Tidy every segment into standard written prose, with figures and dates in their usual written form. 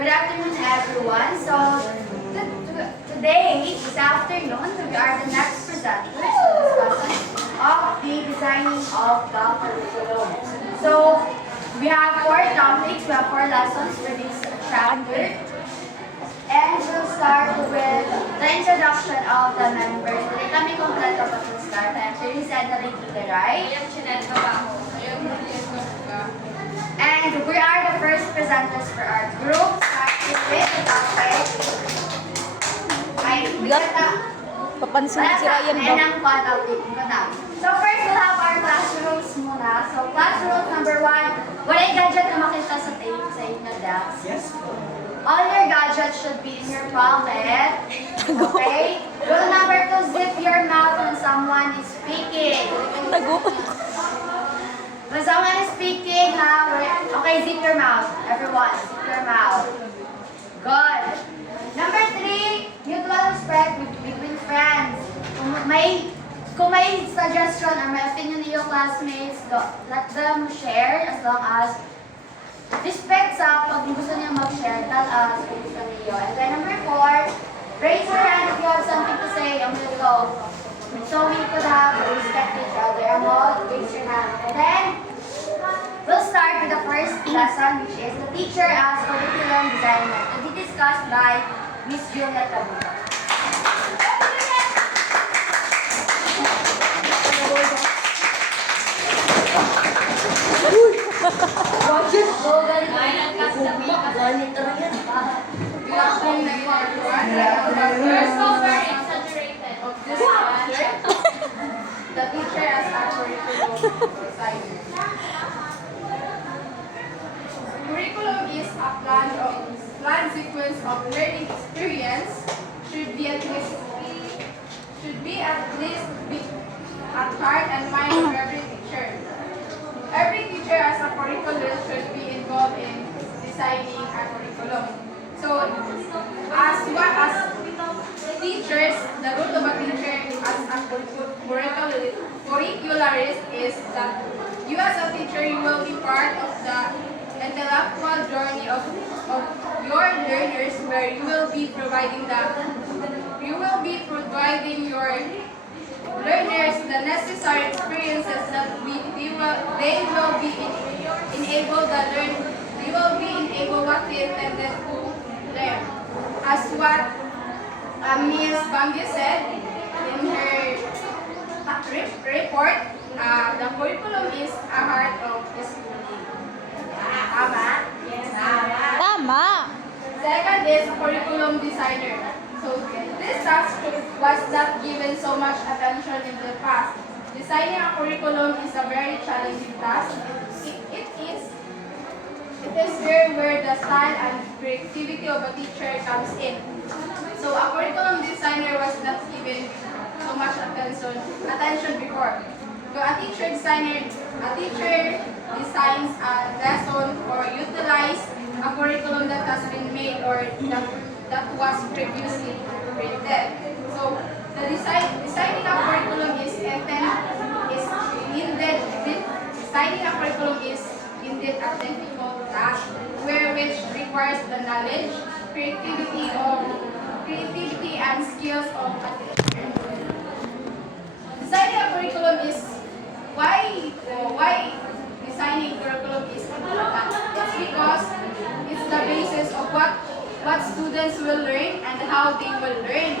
Good afternoon, everyone. So, today, this afternoon, we are the next presenters to discussion of the designing of the curriculum. So, we have 4 topics, we have 4 lessons for this chapter. And we'll start with the introduction of the members. Hindi kami kompleto pa to start. I'm Teresa Andalikita, right? And we are the first presenters for our group. Starting with the topic. Papansin si Ryan ba? So first we'll have our classrooms muna. So classroom number 1, wala yung gadget na makita sa tape sa inyo desk. Yes. All your gadgets should be in your pocket. Okay? Rule number 2, zip your mouth when someone is speaking. Tago. When someone is speaking, okay, zip your mouth. Everyone, zip your mouth. Good. Number 3, mutual respect between friends. Kung may suggestion or may opinion ng iyong classmates, let them share as long as respect sa pag gusto niya mag-share, tell us kung gusto niyo. And then number 4, raise your hand if you have something to say. I'm gonna go. So we could have respect each other. And all, raise your hand. And then, we'll start with the first lesson, which is the teacher as curriculum designer, to be discussed by Miss Juliet Tabuco. The teacher as a curriculum designer. Curriculum is a planned sequence of learning experience should be at least at heart and mind of every teacher. Every teacher as a curriculum should be involved in designing a curriculum. So as teachers, the role of a teacher as a curricularist is that you as a teacher, you will be part of the intellectual journey of your learners, where you will be providing your learners the necessary experiences that they will be enabled what they intended to learn. As what Ms. Bangyo said in her report, the curriculum is a heart of schooling. Tama? Yes. Tama. Second is curriculum designer. So this task was not given so much attention in the past. Designing a curriculum is a very challenging task. It is here where the style and creativity of a teacher comes in. So a curriculum designer was not given so much attention before. So a teacher designs a lesson or utilize a curriculum that has been made or that was previously printed. So the designing a curriculum is indeed a difficult task, which requires the knowledge, creativity and skills of a teacher. Designing a curriculum is why designing curriculum is important. It's because it's the basis of what students will learn and how they will learn,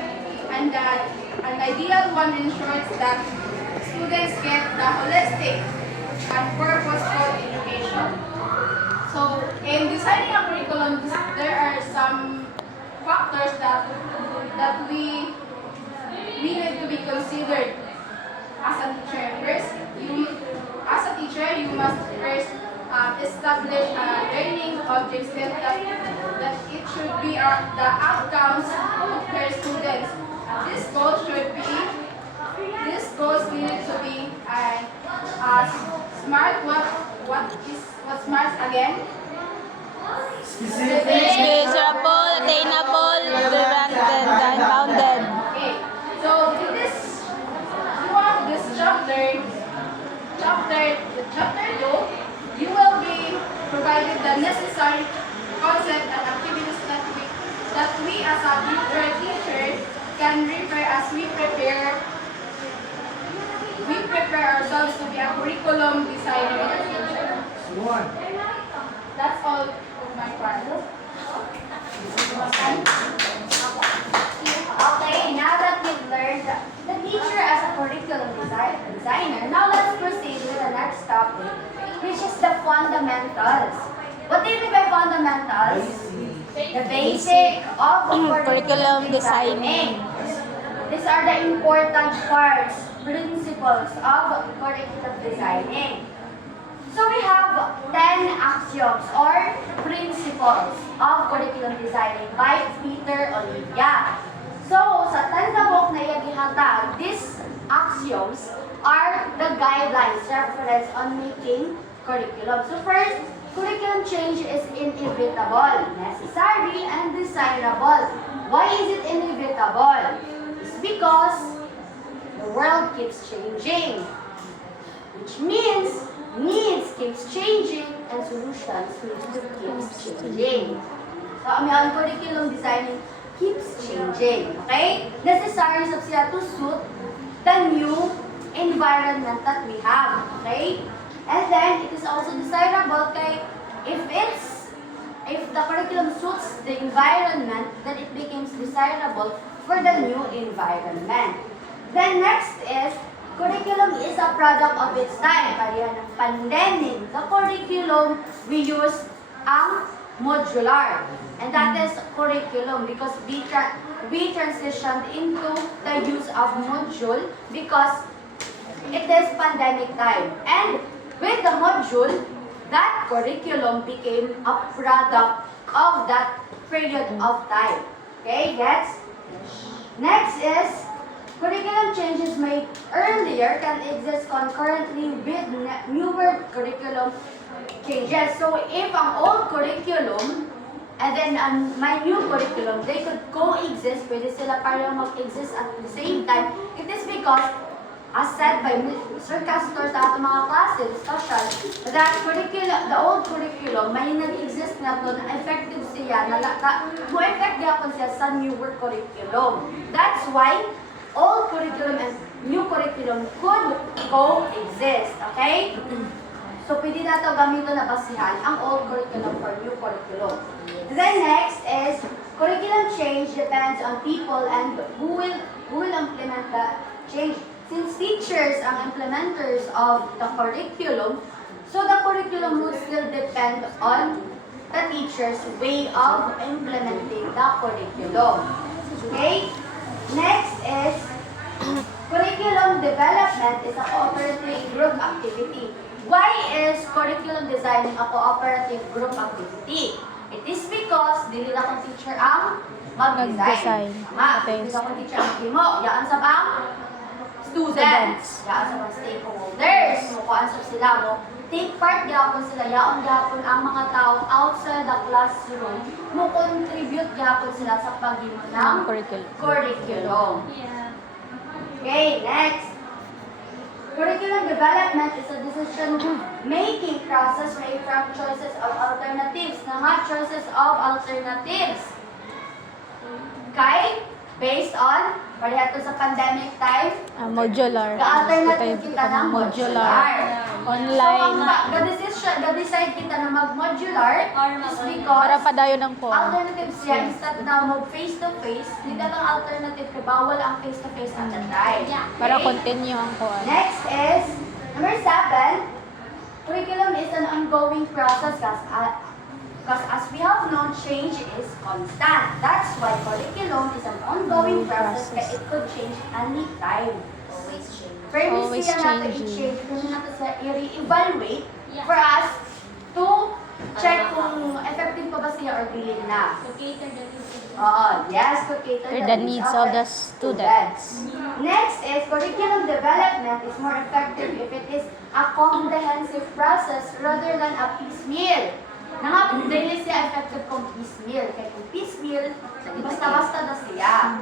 and an ideal one ensures that students get the holistic and purposeful education. So in designing a curriculum, there are some factors that we need to be considered as a teacher. First, as a teacher, you must first establish learning objects that it should be the outcomes of their students. This goals need to be smart. What smart again? Measurable, attainable, directed, and bounded. Okay. So in this chapter, chapter 2, you will be provided the necessary concept and activities can refer as we prepare ourselves to be a curriculum designer in the future. That's all of my part. Okay, now that we've learned the teacher as a curriculum designer, now let's proceed with the next topic, which is the fundamentals. What do you mean by fundamentals? The basic of Curriculum designing. These are the important parts, principles of curriculum designing. So we have 10 axioms or principles of curriculum designing by Peter Olivia. So, sa 10 na book na iyagihatag, these axioms are the guidelines reference on making curriculum. So first, curriculum change is inevitable, necessary, and desirable. Why is it inevitable? It's because the world keeps changing, which means needs keeps changing and solutions keeps changing. So, ang curriculum designing keeps changing. Okay? Necessary sab siya to suit the new environment that we have. Okay? And then, it is also desirable kay if the curriculum suits the environment, then it becomes desirable for the new environment. Then next is, curriculum is a product of its time. Parihan ng pandemic. The curriculum we use ang modular. And that is curriculum because we transitioned into the use of module because it is pandemic time. And with the module, that curriculum became a product of that period of time. Okay, gets? Next is, curriculum changes made earlier can exist concurrently with newer curriculum changes. So if ang old curriculum and then my new curriculum, they could coexist, pwede sila parang mag-exist at the same time. It is because, as said by Mr. Castor sa ating mga klase, discussion, that curriculum, the old curriculum, may nag-exist na to, na effective siya, mo effect yapon siya sa newer curriculum. That's why old curriculum and new curriculum could coexist, okay? So, pwede na ito gamitin na basihan ang old curriculum for new curriculum. Then next is, curriculum change depends on people and who will implement the change. Since teachers ang implementers of the curriculum, so the curriculum would still depend on the teacher's way of implementing the curriculum. Okay? Next is, curriculum development is a cooperative group activity. Why is curriculum designing a cooperative group activity? It is because dili na kung teacher ang mag-design. Tama, dili na kung teacher ang himo. Yaan sa bang? Students. Yaan sa mga stakeholders. Mukuan sa sila mo. Take part gyapon sila. Yaon gyapon ang mga tao outside the classroom. Mo-contribute gyapon sila sa paghimo ng curriculum. Okay, next. Curriculum development is a decision-making process made from choices of alternatives. Nga choices of alternatives. Okay? Based on, pareha to sa pandemic time, Modular. ka-alternative kita ng modular. Online. So, ga-decide kita na mag-modular is because Para padayon ng form. alternatives siya, instead na mag-face-to-face, hindi lang alternative kay bawal ang face-to-face at the time. Para Okay? continue ang kuan. Next is, number 7, curriculum is an ongoing process because as we have known, change is constant. That's why curriculum is an ongoing process kaya it could change anytime. Always change. Pero Always siya natin changing. i-change, kung natin siya i-re-evaluate for us to check kung effective pa ba siya or dili na. Yes, to cater For the needs of the students. Next is, curriculum development is more effective if it is a comprehensive process rather than a piecemeal. Dili siya effective kung piecemeal. Kaya kung piecemeal, basta-basta na siya.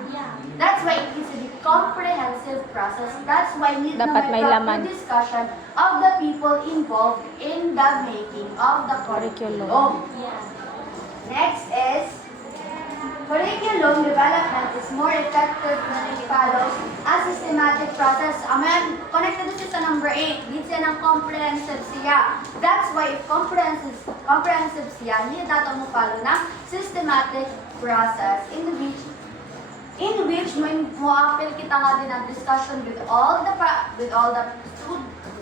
That's why it needs to be comprehensive process. That's why need Dapat may proper laman. discussion of the people involved in the making of the curriculum. Next is, curriculum curriculum development is more effective when it follows a systematic process. Amen. Connected siya sa number 8. Need siya ng comprehensive siya. That's why if comprehensive siya, hindi dato mo follow na systematic process in which mo appeal kita nga din ang discussion with all the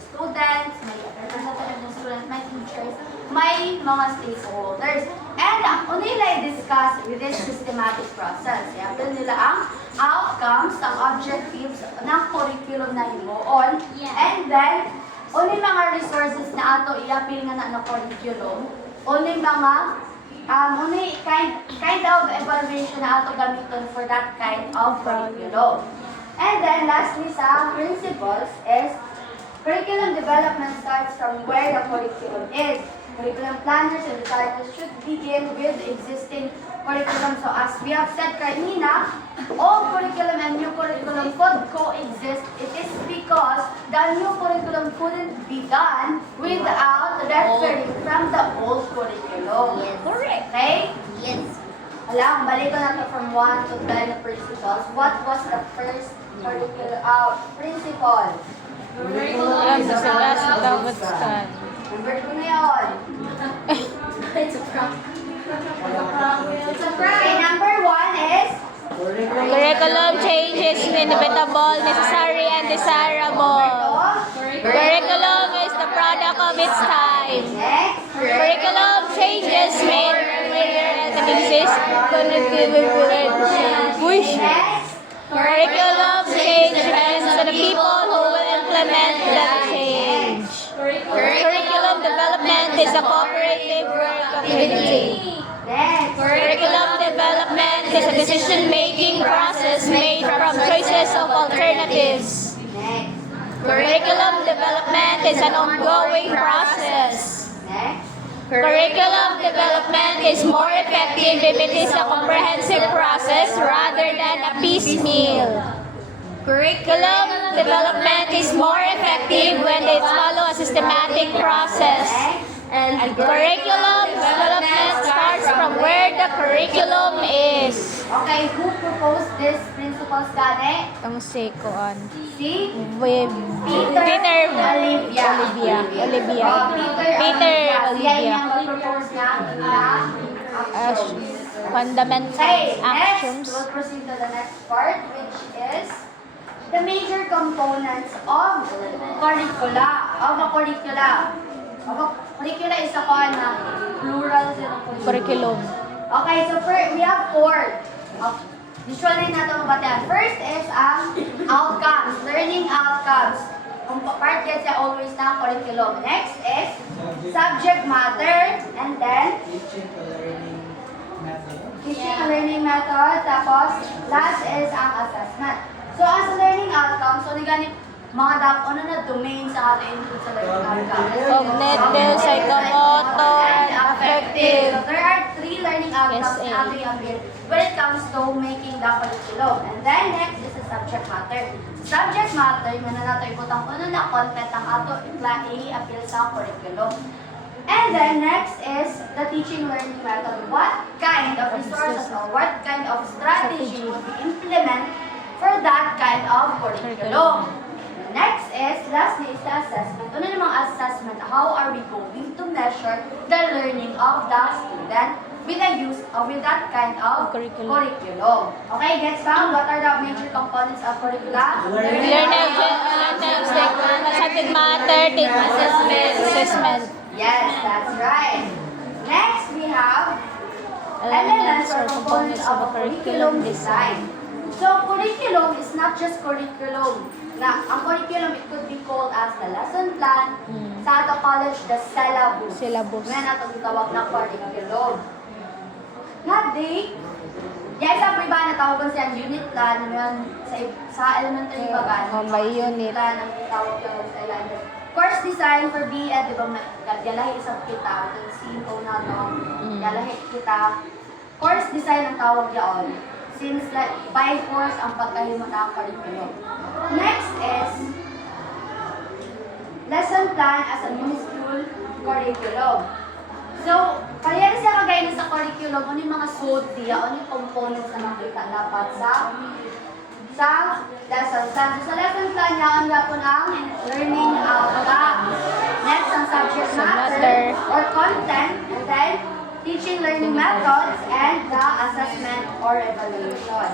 students, may representative ng students, may teachers, may mga stakeholders. And ang nila i-discuss with this systematic process. I-appeal nila ang outcomes, ang objectives ng curriculum na himuon. And then, unin mga resources na ato i-appeal nga na curriculum, unin mga kind of evaluation na ato gamiton for that kind of curriculum. And then lastly sa principles is curriculum development starts from where the curriculum is. Curriculum planners and designers should begin with existing curriculum. So as we have said kanina, old curriculum and new curriculum could coexist. It is because the new curriculum couldn't be done without referring from the old curriculum. Yes. Correct. Okay? Yes. Alam, balik ko na to from 1 to 10 na principles. What was the first curriculum principle? Alam mo sila sa Tawad Stan. Number 2 na yun. It's a prank. Okay, number 1 is Curriculum change is inevitable, necessary, and desirable. Curriculum is the product of its time. next. Curriculum changes made and exist Push. Next. Curriculum change depends on the people who will implement the change. Curriculum development is a cooperative work activity. Next. Curriculum development is a decision-making process made from choices of alternatives. Next. Curriculum development is an ongoing process. Next. Curriculum development is more effective if it is a comprehensive process rather than a piecemeal. Curriculum development is more effective when it follows a systematic process. And curriculum development starts from where the curriculum is. Okay, who proposed this principles, Gane? Ang sikoan. Si With Peter Olivia. Olivia. Oh, Peter Siya Olivia. yung mag-propose na actions. Fundamental Okay, next, actions. we'll proceed to the next part, which is the major components of curricula. Curricula is a con na plural siya ng Curriculum. Okay, so we have 4. Usually natin mabatian. First is ang outcomes, learning outcomes. Kung part yan siya always ng curriculum. Next is subject matter, and then teaching and learning method. Tapos last is ang assessment. So as learning outcomes, so ganit mga na domain sa ating include sa learning outcomes. Cognitive, psychomotor, and affective. affective. So there are 3 learning outcomes SA. na ato yung when it comes to making the curriculum. And then next is the subject matter. Subject matter, yun na nato ibutang kuno na content ang ato i-appeal sa curriculum. And then next is the teaching learning method. What kind of resources or what kind of strategy would be implemented for that kind of curriculum? Next is, lastly is the assessment. Ano namang assessment? How are we going to measure the learning of the student with the use of with that kind of Curriculum. Okay, gets found? What are the major components of curricula? Learning, subject matter, assessment. Yes, that's right. Next, we have elements or components of a curriculum design. So, curriculum is not just curriculum. Ang curriculum, it could be called as the lesson plan. Sa ato college, the syllabus. Syllabus. May natong tawag na curriculum. Yes, ang iba natawagan siya unit plan. Sa elementary ba ba? May unit. Plan ang tawag yung sa ilalim. Course design for BEd, di ba, galahi isang kita, yung CEO na to, galahi kita. Course design ang tawag yaon. Since by course ang pagkahimo ng curriculum. Next is lesson plan as a mini-school curriculum. So, kaya siya kagaya na sa curriculum, ano yung mga sodi, ano yung components na makita dapat sa lesson plan. So, sa lesson plan niya, ang po ng learning outcome. Next, ang subject matter or content, and then teaching learning methods, and the assessment or evaluation.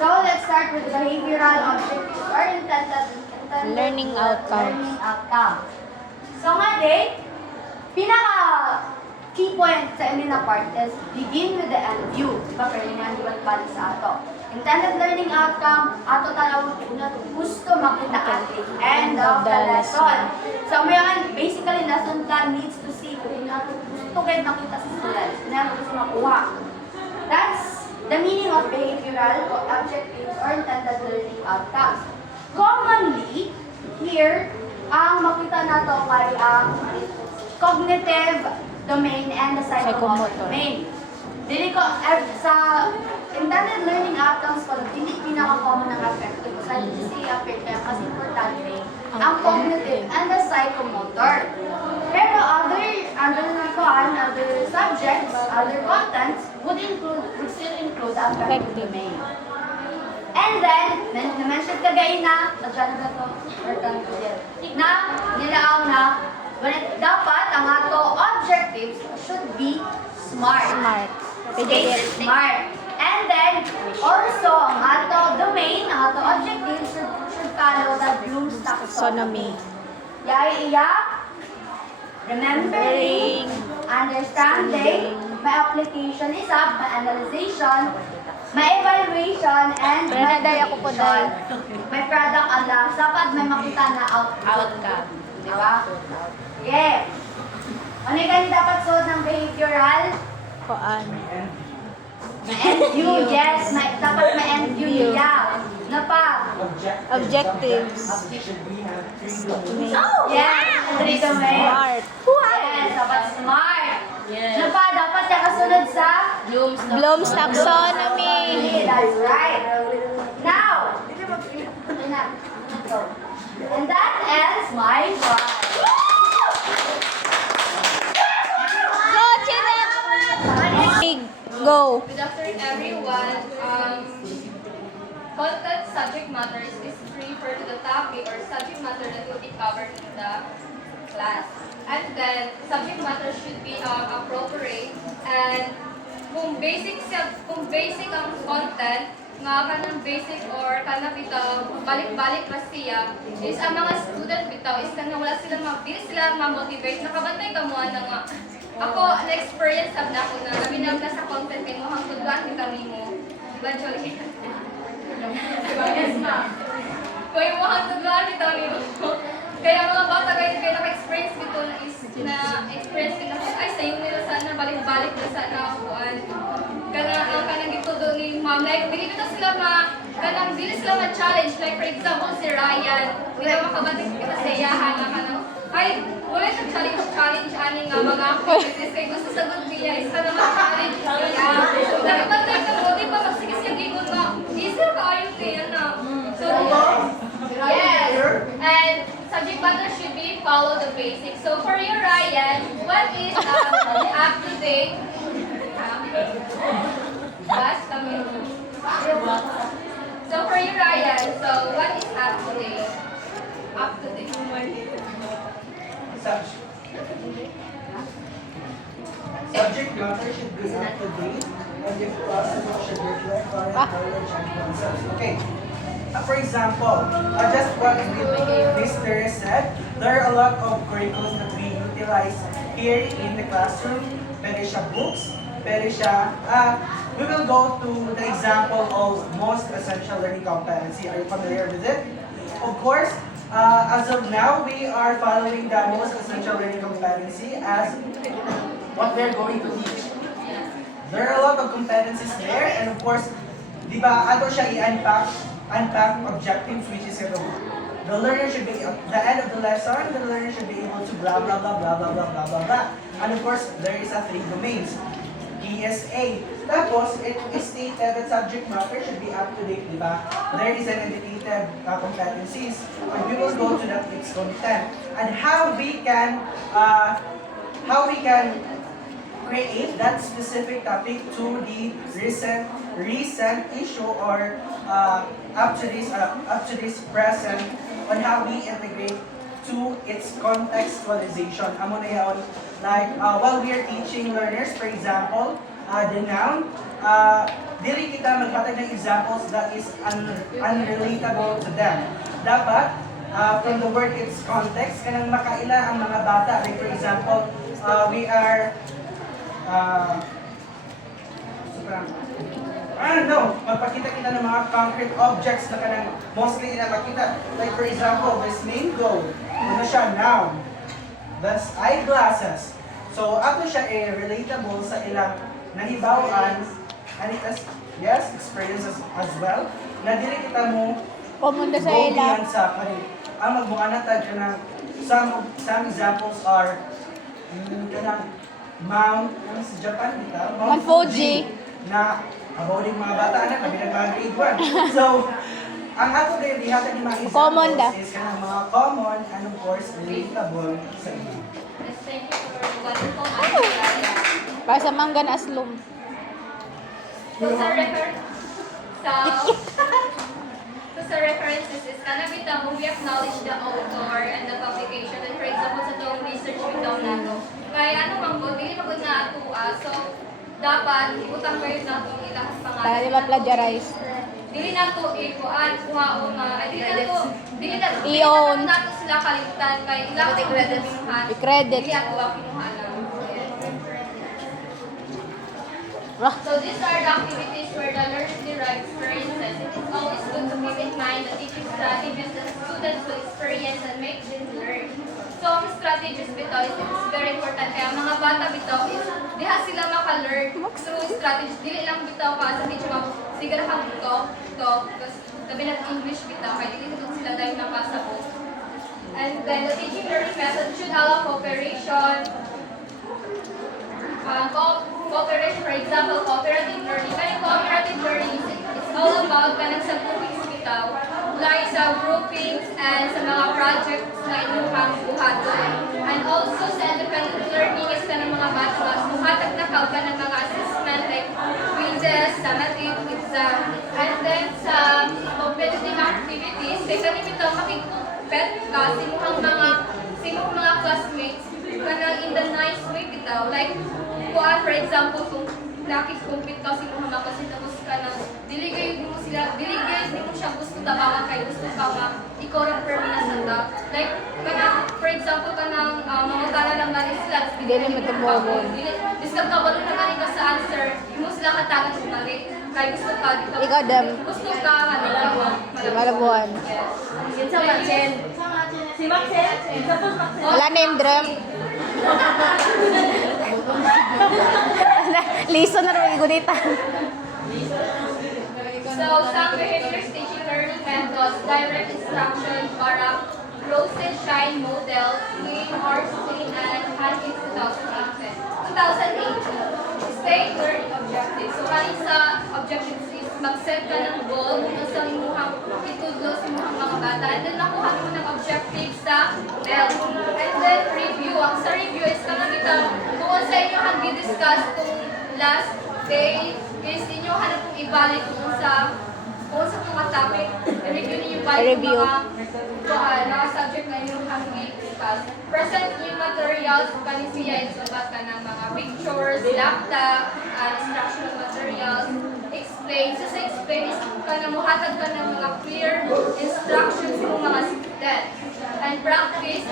So, let's start with behavioral objectives or intended Learning outcomes. Learning outcome. So, nga day, pinaka key point sa amin na part is begin with the end view. Diba, pero yun yung diwan pa sa ato. Intended learning outcome, ato talawag una gusto makita at the end of the lesson. So, may basically lesson plan needs to see kung nato gusto kayo makita sa students, kung nato gusto makuha. That's the meaning of behavioral objectives or intended learning outcomes. Commonly, here, ang makita nato ay ang cognitive domain and the psychomotor domain. Dili ko, sa intended learning outcomes ko, hindi pinaka-common ng affective. Sa hindi affective, kasi importante, ang cognitive and the psychomotor. Pero other subjects, other contents would still include the affective domain. And then, na-mention kagay na, nadyan na to, na nilaang na, dapat ang ato objectives should be smart. Stay smart. And then, also, ang ato domain, ang ato objectives should follow the Bloom's taxonomy. Iya, remembering, understanding, may application is up, may analyzation, may evaluation, and may prediction. May product ang lang. Dapat may makita na outcome. Di ba? Yeah. Ano yung dapat suot ng behavioral? Koan. End-view, yes. Dapat may end-view niya. Na pa? Objectives. Yes. Three domain. Smart. Yes, dapat smart. Na pa? Dapat siya kasunod sa? Bloom's taxonomy. That's right. Now, and that ends my part. Go, Chinek! Go. Good afternoon, everyone. Content subject matters is refer to the topic or subject matter that will be covered in the class. And then, subject matter should be appropriate. And kung basic ang content, nga kanang basic or kanang bitaw, balik-balik pa siya, is ang mga student bitaw, is kanang wala sila ma-motivate, nakabantay ka mo na nga. Ako, na-experience na ako na naminag na sa content kay mo, hangtod lang kita mo. Eventually. Yes, ma'am. Kung yung hangtod lang kita mo. Kaya mga bata guys, kaya naka-experience dito na experience ko na ay sayo nila sana, balik-balik na sana akuan. Kanang dito doon ni ma'am, like, dili na sila dili sila ma-challenge. Like, for example, si Ryan, wala makabatik kita sa iyahan na kanang, ay, wala siyang challenge aning mga activities. Kaya gusto sagot niya, isa na ma-challenge niya. Nakipantay ka mo, di ba, magsigis yung gigon na, easier ka ayun niya na. So, yes, and subject matter should be follow the basics. So, for you, Ryan, what is up-to-date? So for you, Ryan, so what is up to date? Up to date. Subject matter should be up to date, and if possible, should reflect current knowledge and concepts. Okay. For example, just what Mr. said, there are a lot of curriculums that we utilize here in the classroom. Pwede siya books, pwede siya, we will go to the example of most essential learning competency. Are you familiar with it? Of course, as of now, we are following the most essential learning competency as what they're going to teach. There are a lot of competencies there, and of course, di ba, ato siya i-unpack objectives, which is the learner should be, at the end of the lesson, the learner should be able to blah, blah, blah, blah, blah, blah, blah, blah, blah. And of course, there is a 3 domains. ESA. Tapos, it is stated that subject matter should be up to date, di ba? There is an indicated competencies, and we will go to that its content. And how we can how we can create that specific topic to the recent issue or up to this present on how we integrate to its contextualization. Amo na yun, like while we are teaching learners, for example, the noun, dili kita maghatag ng examples that is unrelatable to them. Dapat, from the word its context, kanang makaila ang mga bata. Like for example, we are magpakita kita ng mga concrete objects na kanang mostly ina makita. Like for example, this mango, ano siya, noun. That's eyeglasses. So, ato siya relatable sa ilang nahibawan, and it has, yes, experiences as well, na dili kita mo Pumunta sa go ila. beyond sa kanil. Ang magbuanatad ka ng some examples are kanang Mount, ano sa Japan, di ka? Mount Fuji. Na about yung mga bata na kami nag grade 1. So, ang ato din, ihatag yung mga Common da. examples is kanang mga common and of course relatable sa inyo. Para sa manggan aslum. So sa references is kana bitaw we acknowledge the author and the publication, and for example sa tong research bitaw nato kaya ano man po dili magud na atua, so dapat ibutang kayo nato ilahas pangalan Para di ba plagiarize? dili nato ikuan kuhaon nga dili I-own. nato sila kalimtan kay ilahas ang binuhat I-credit. dili ato ang kinuhanan. Rah. So these are the activities where the learner derives experiences. It is always good to keep in mind the teaching strategies that students will experience and make them learn. So ang strategies bitaw is very important. Kaya ang mga bata bitaw is diha sila maka-learn through strategies. Dili lang bitaw ka sa teacher mo, sige na kang talk, because sabi ng English bitaw, kaya dili dito sila dahil nakasabot. And then the teaching learning method should allow cooperation, cooperation, for example, cooperative learning. Kaya cooperative learning is all about kanang sa groupings bitaw, like sa groupings and sa mga projects na inyong buhaton. And also sa independent learning is kanang mga bata nga buhatag na ka ng mga assessment like quizzes, summative exam. And then sa competitive activities, kaya kanang bitaw makikupet ka simuhang mga classmates kanang in the nice way bitaw, like kuan for example kung nakikumpit ka sila mga kasi tapos ka na dili mo siya gusto tabangan kay gusto ka nga ikaw ra permina sa ta, like kana for example kanang mga tala lang galing sila Dili matubogon. discount ka balo na galing ka sa answer imo sila katagan sa mali kay gusto ka Ikaw, Dem. gusto ka malabuan Malabuan. Kinsa Maxen si Maxen suppose Maxen Wala name drum. Liso na rin igunitan. So, some behaviors teaching learning methods, direct instruction, para process, shine, model, clean, horse, clean, and handling 2018. State learning objectives. So, kanin sa objectives is mag-set ka ng goal kung sa imuhang itudlo sa imuhang mga bata. And then, nakuha mo ng objectives sa MEL. And then, review. Ang sa review is kanamitan kung sa inyo discuss kung last day is inyo hanap kong ibalik kung sa mga topic. I-review ninyo balik Review. mga subject na inyo hanap i-discuss. Present yung materials, kanisiya is about ka ng mga pictures, laptop, instructional materials. Explain. So sa explain is ka na muhatag ka ng mga clear instructions ng mga student. And practice,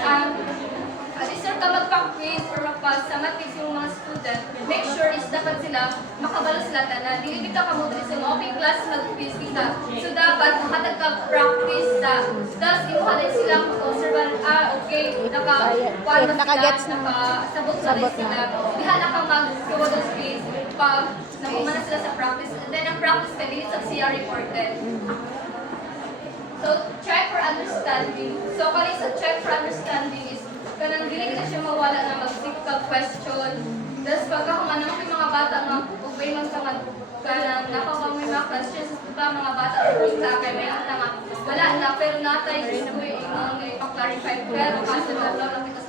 Sir, ka magpa-quiz or magpa-summative yung mga student, make sure is dapat sila, makabalo sila tanan. Dili bitaw ka mo diri sa open class mag-quiz kita. So dapat makatag ka practice sa. Tapos imuha din sila observan, okay, Naka-gets na. nakasabot Sabot sila. na. Diha na ka mag-gawa ng quiz pag nakumana sila sa practice. And then ang practice ka dili sa CR reported. So check for understanding. So kali sa check for understanding is kanang dili ka siya mawala na mag-seek ka question. Tapos pagka kung ano yung mga bata nga, ubay man ka kanang nakakang may mga questions pa mga bata or kita kay may ang tanga. Wala na, pero natay gusto ko yung ipag-clarify. Pero kaso na lang kita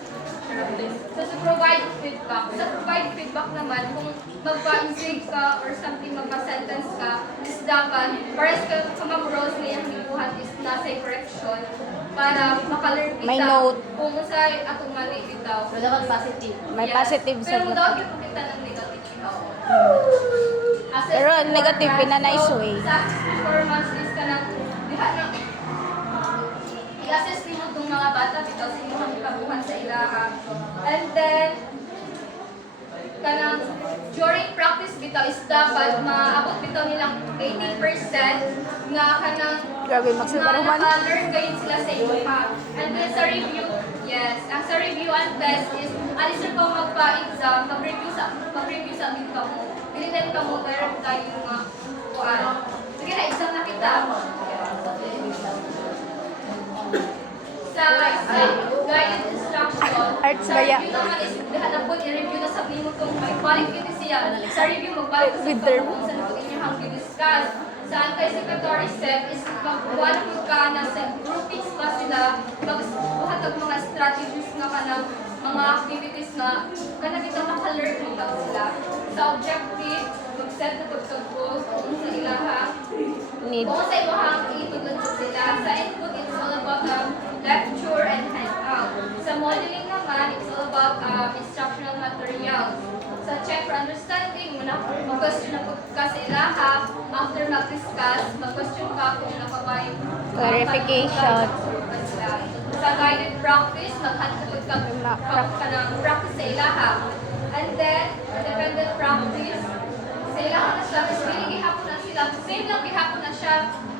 structure of this. So, to provide feedback. Sa provide feedback naman, kung magpa-exig ka or something, magpa-sentence ka, is dapat, pares ka sa Ma'am Rose niyang hinuhat is nasa correction para makalerg kita. May note. Kung sa atong mali bitaw. Pero dapat positive. May positive sa Pero daw yung kita ng negative. Pero ang negative, pinanice way. Sa performance is ka ng diha na i-assess nimo itong mga bata because imo ang ikabuhan sa ilaha. And then, kanang during practice bitaw is dapat maabot bitaw nilang 80% nga kanang Grabe, magsiparuman. na naka-learn gayon sila sa iba. And then sa review, yes, ang sa review and test is alis na ko magpa-exam, mag-review sa amin ka mo. Hindi din ka mo meron tayo mga kuan. Sige na, exam na kita. Sa guided instruction, Arts sa ba ya? review naman is dihanap po i-review na sa mo kung may quality siya. Sa review, magbalik sa Winter. kung sa napag inyong i-discuss. Sa anti-secretary set is magkuha na po ka na sa groupings pa sila, magbuhatag mga strategies nga ka ng mga activities na kanagita maka-learn mo daw sila. Sa objective, mag-set na pagkag-goals kung sa ilaha. Need. Kung sa iwahang itudlan sa sila. Sa input, it's all about lecture and handout. Sa modeling naman, it's all about instructional materials. Sa check for understanding, mag-question na po ka sa ilaha. After mag-discuss, mag-question ka kung nakabay. Clarification. Sa guided practice, maghatod ka ng practice sa ilaha. And then, independent practice, sa ilaha na siya, mas feeling gihapon na sila. Same lang gihapon na siya,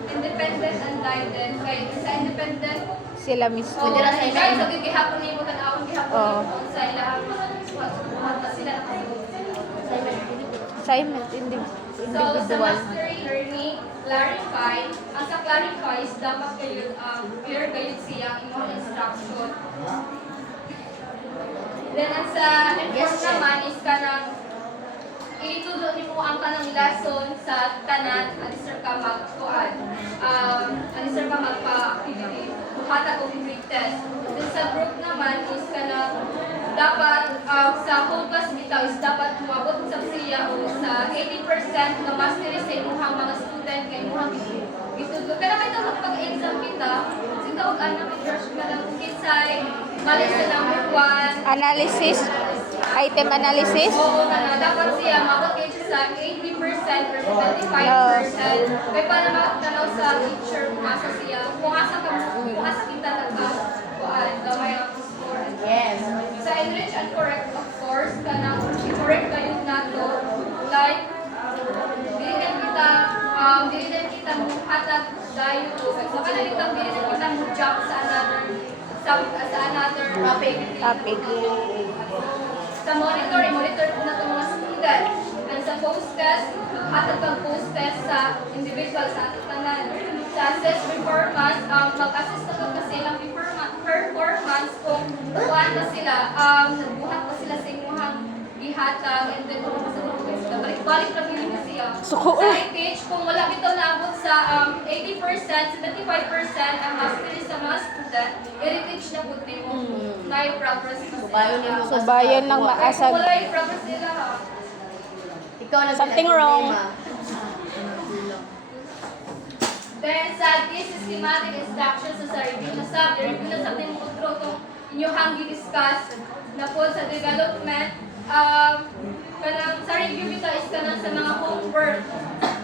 independent and guided. Kaya sa independent, Sila mismo. Pwede na sa ilaha. guys, so gihapon niyo mo tanawon gihapon Oo. niyo sa ilaha. Sila nakasagot. Assignment, So, sa individual. mastery learning, clarify. Ang sa clarify is dapat kayo, clear kayo siya ang instruction. Then, ang sa enforce Yes, naman is kanang itudo ni mo ang kanang lesson sa tanan, alisir ka magkuhan. Alisir ka magpa-activity. Buhata o grade test. Then, sa group naman is kanang dapat sa whole class bitaw is dapat umabot sa siya o sa 80% na mastery sa imuhang mga student kay imuhang itudlo. Kaya may dapat pag-exam kita, sito og anak crush ka lang kinsay, bali sa number 1. Analysis. Item analysis. Oo na dapat siya mabot kayo siya sa 80% or 75%. Kaya para makatanaw sa teacher kung asa siya, kung asa kita nagka-kuan, gamay ang score. Yes. Sa enrich and correct, of course, kanang i-correct kayo nato. Like, dili din kita mo hatag dayo. So, kanang dili din kita mo jump sa another topic. Topic. Sa monitoring, monitor na itong mga student. And sa post-test, hatag kang post-test sa individual sa ating tanan. Sa assess performance, mag-assess na kung kasi ilang performance kung buwan na sila, nagbuhat pa sila sa imuhang ihatag, and then kung masagot ko sila, balik-balik lang yun siya. Suko. Sa i-teach, kung wala ito naabot sa 80%, 75% ang mastery sa mga student, i-teach na po din mo. May progress pa sila. Subayon ni mo. So, bayan ng Kung maasag. wala yung progress nila, ha? Ikaw na Something wrong. Then, sa this systematic instructions sa review na subject, review na subject mo kung itong inyong discuss na po sa development. Kanang sa review ito is kanang sa mga homework.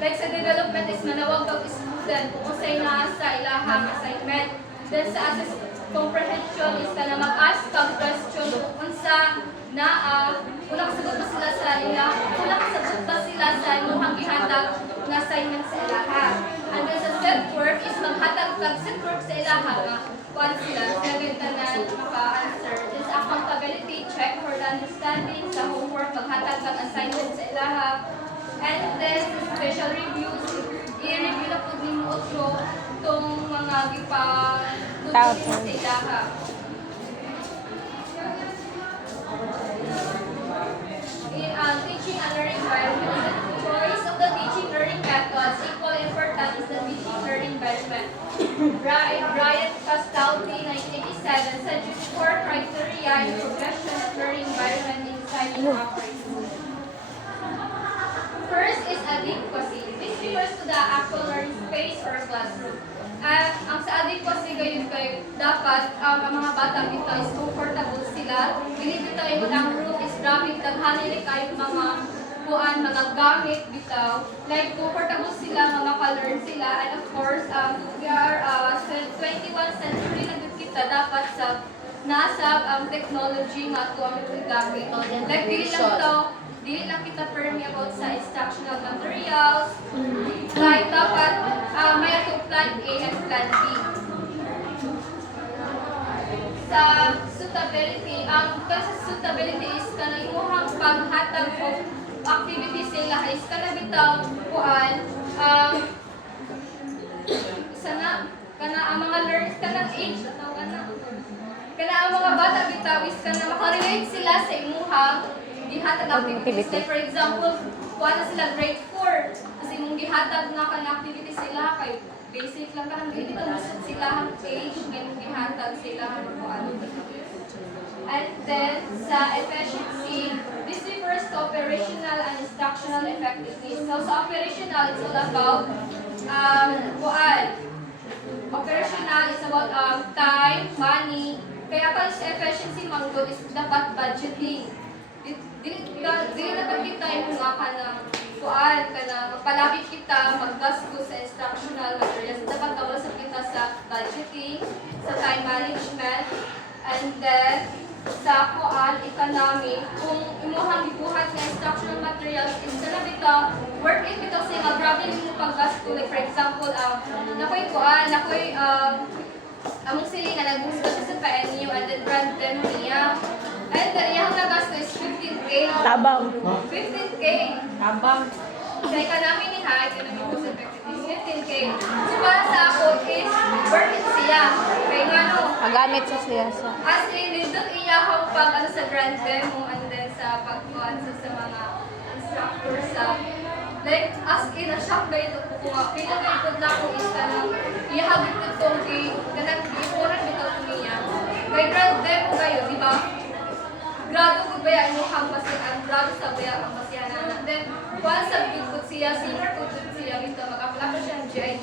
Like sa development is manawag pag student kung usay na sa ilahang assignment. Then sa assess comprehension is kanang mag-ask kag question kung unsa na una kasagot ba sila sa imuhang gihatag na assignment sa ilaha. And then sa set work is maghatag kag set work sa ilaha nga kuan sila sa tanan maka-answer. This accountability check for the understanding sa homework maghatag kag assignment sa ilaha. And then special reviews i-review na pud nimo otro tong mga Tapos. sa ilaha. Teaching and learning environment. The choice of the teaching learning methods equally important is the teaching learning environment. Brian Castaldi, 1987, said use 4 criteria design progression of learning environment inside the corporate school. First is adequacy. This refers to the actual learning space or classroom. Ang sa adequacy gayon kay dapat ang mga bata dito is comfortable sila. Dili dito ay ang room is grabe daghanin kayo mga kuan mga gamit bitaw. Like comfortable sila, maka-learn sila, and of course we are 21st century na gud kita dapat sa nasa technology nga to ang gamit. Like dili lang kita permi about sa instructional materials. Like dapat may ato plan A and plan B. Sa suitability, suitability is kanang imong paghatag og activities sila is kanang bitaw kuan sana kana ang mga learners kanang age kana ang mga bata bitaw is kana makarelate sila sa imuhang gihatag activities. Like for example, kuha na sila grade 4 kasi imong gihatag nga kanang activities sila kay basic lang kanang dili ka musod sila ang age nga imong gihatag sila ang kuan. And then sa efficiency, this refers to operational and instructional effectiveness. So sa operational, it's all about kuan. Operational is about time, money. Kaya pala sa efficiency manggod is dapat budgeting. Dili dapat kita yung mga kanang kuan kana magpalapit kita maggastos sa instructional materials. Dapat kawasan kita sa budgeting, sa time management, and then sa kuan economic kung imuhang gibuhat nga instructional materials instead na bitaw work it bitaw sa mga grabe nimo paggasto. Like for example nakoy kuan nakoy among sili nga nagbusto sa PNU and then brand them niya and then iyang nagasto is 15K. Tabang. 15K. Tabang. Sa economic ni ha, economic cost effectiveness 15K. So para sa ako is worth it siya. Kaya nga no, Magamit sa siyasa. as in, nindot iyahang pag ano sa grand demo and then sa pagkuhan sa mga instructor sa like as in a shock na ito kung pila na ito na kung isa na iyahagit na itong ganang ipunan nito niya. Kay grand demo kayo, di ba? Grado ko ba yan yung hangpasihan, grado sa ba yan hangpasihan na. Then, once sa bigkot siya, senior ko siya, dito mag-apply ko siya ng GIG.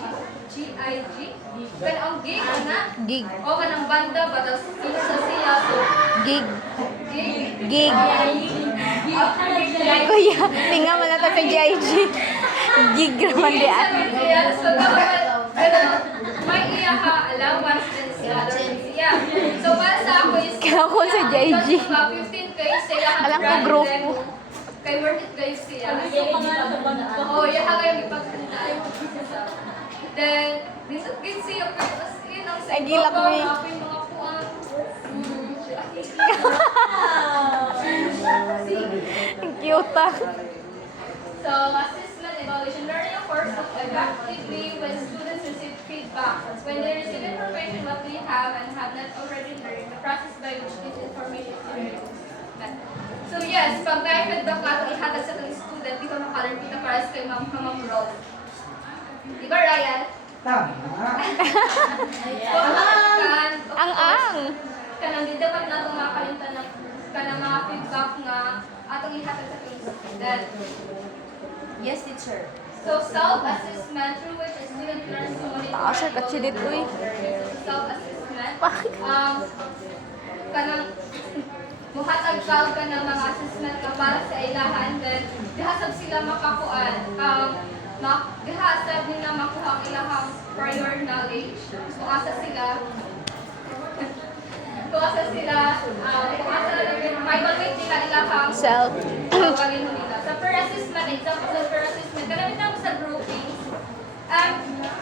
Pero ang gig na, Gig. o kanang banda ba, tapos sa siya, so, Gig. gig. Gig. Kuya, tingnan mo na to sa GIG. Gig naman di at. So, pero may iya ka allowance din siya, siya. So, para sa ako is, Kaya ko sa JG. 15K siya, Alam ko, grupo. kay worth it kayo siya. Oo, iya ka kayo ipagpuntaan. Then, dito kin siya, as in, ang Ay, gilak mo eh. mga puwan. Ang cute ah. So, assessment evaluation, learning of course effectively when students receive feedback. When they receive information what they have and have not already learned, the process by which this information is learned. So yes, pag may feedback ka itong ihatag sa itong student, di ka makalarn kita para sa kay Ma'am Roll. Di ba, Ryan? Tama. Ang-ang. Kanang di dapat na itong makalimtan ng kanang mga feedback nga atong ihatag sa itong student. Yes, teacher. So self-assessment through which a student learns to monitor Taas, sir, katsidit ko eh. self-assessment. Bakit? Kanang muhatag ka ng mga assessment ka para sa ilahan, then dihasab sila makakuan. Dihasab nila makuha ang ilahang prior knowledge. Kung asa sila, may evaluate nila ilahang Self. galing nila. Sa per assessment, example sa per assessment, kanamit naman sa groupings.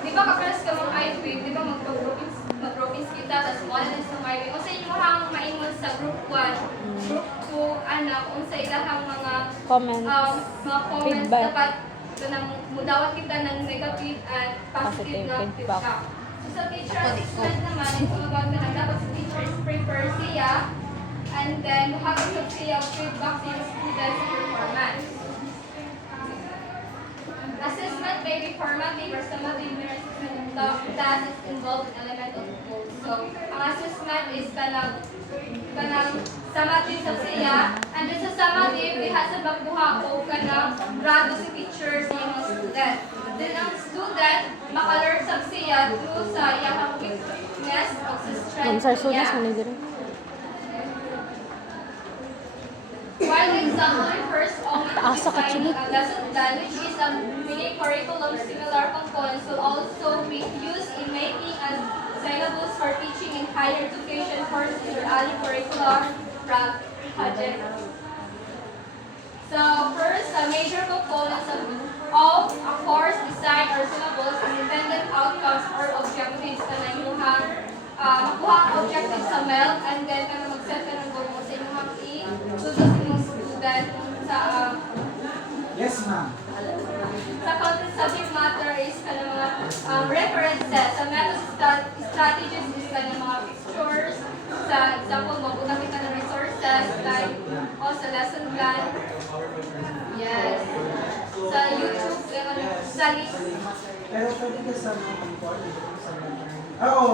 Di ba kakalas ka mga IFP, di ba mag-groupings kita, tapos mo na sa IFP. Kung sa inyo hang maingon sa group 1, group 2, kung sa ilahang mga Comments. mga comments, Feedback. dapat mudawat kita ng negative and positive Positive na feedback. feedback. So sa teacher assessment naman, ito magawag na dapat sa teacher is prepare siya, and then makakasag siya ang feedback sa yung students' performance. Assessment may be formative or summative when assessment task is involved in element of goals. So, ang assessment is kanang sama din sa siya, and then sa sama din, diha sa magbuha o ka ng grado si teacher sa mga student. Then ang student, makalearn sa siya through sa iyang weakness o sa strength niya. While the example refers only to defining a lesson plan, which is a mini curriculum, similar components will also be used in making a syllabus for teaching in higher education courses or other curricular projects. So first, the major components of a course design or syllabus is intended outcomes or objectives ka na inyong makuha ang objectives sa MELD, and then ka na mag-set ka ng goal mo sa inyong i-tutos sa inyong student sa Yes, ma'am. sa content subject matter is ka na mga references. Sa method strategies is ka na mga pictures. Sa example, mabuta kita ng resources like o sa lesson plan. Yes. Sa YouTube, sa link. Pero pwede ka sa mga important sa mga oo,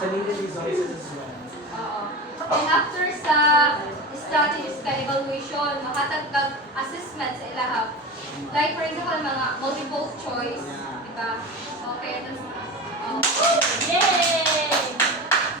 sa needed resources as well. Oo. And after sa strategies ka evaluation, makatagdag assessment sa ilahap. Like for example, mga multiple choice,